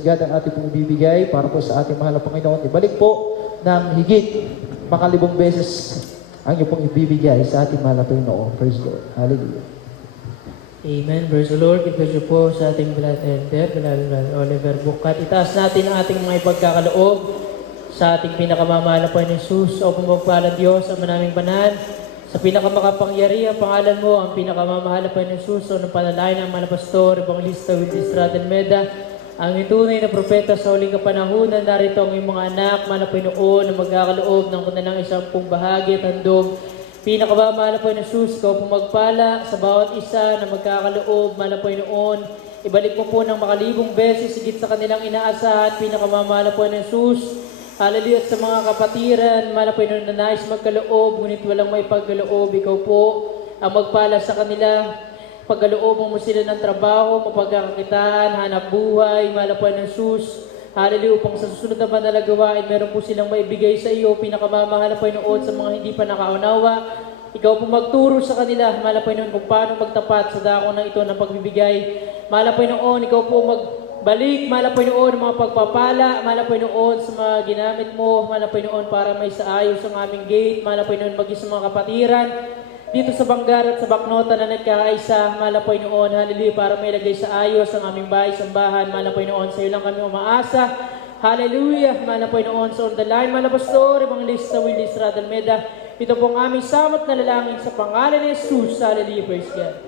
God ang ating pong ibibigay para po sa ating mahal na Panginoon. Ibalik po ng higit makalibong beses ang iyong pong ibibigay sa ating mahal na Panginoon. Praise God. Hallelujah. Amen. Praise the Lord. Ipasyo po sa ating Brother Elder, Brother Oliver Bukat. Itaas natin ang ating mga ipagkakaloob sa ating pinakamamahal na Panginoon Jesus. O pumagpala Diyos, ang manaming banal, sa pinakamakapangyarihan, pangalan mo, ang pinakamamahal na Panginoon Jesus, o ng panalain ng mga pastor, Evangelista Willis Radelmeda, ang itunay na propeta sa huling kapanahunan, narito ang iyong mga anak, mga Panginoon, na magkakaloob ng kanilang 10 bahagi at handog. Pinakamamahal na Panginoon Jesus, ikaw pumagpala sa bawat isa na magkakaloob, mga Panginoon. Ibalik mo po ng makalibong beses, higit sa kanilang inaasahan, pinakamamahal na Panginoon Jesus. Hallelujah. At sa mga kapatiran, mahal na Panginoon na nais magkaloob, ngunit walang may pagkaloob, ikaw po ang magpala sa kanila. Pagkaloob mo sila ng trabaho, mapagkakakitaan, hanap buhay, mahal na Panginoon Jesus. Hallelujah. Upang sa susunod na banal na gawain, meron po silang maibigay sa iyo, pinakamamahal na Panginoon, sa mga hindi pa nakaunawa. Ikaw po magturo sa kanila, mahal na Panginoon, kung paano magtapat sa dako ng ito ng pagbibigay. Mahal na Panginoon, ikaw po magbalik, mahal na Panginoon, ng mga pagpapala, mahal na Panginoon, sa mga ginamit mo, mahal na Panginoon, para may saayos ang aming gate, mahal na Panginoon, maging sa mga kapatiran, dito sa Banggar at sa Baknota na nagkakaisa, mahal na Panginoon, hallelujah, para may lagay sa ayos ang aming bahay, sambahan, mahal na Panginoon, sa iyo lang kami umaasa, hallelujah, mahal na Panginoon, sa on the line, mahal na Pastor, Evangelista Willis Radelmeda, ito pong aming samot na lalangin sa pangalan ni Jesus, hallelujah, praise God.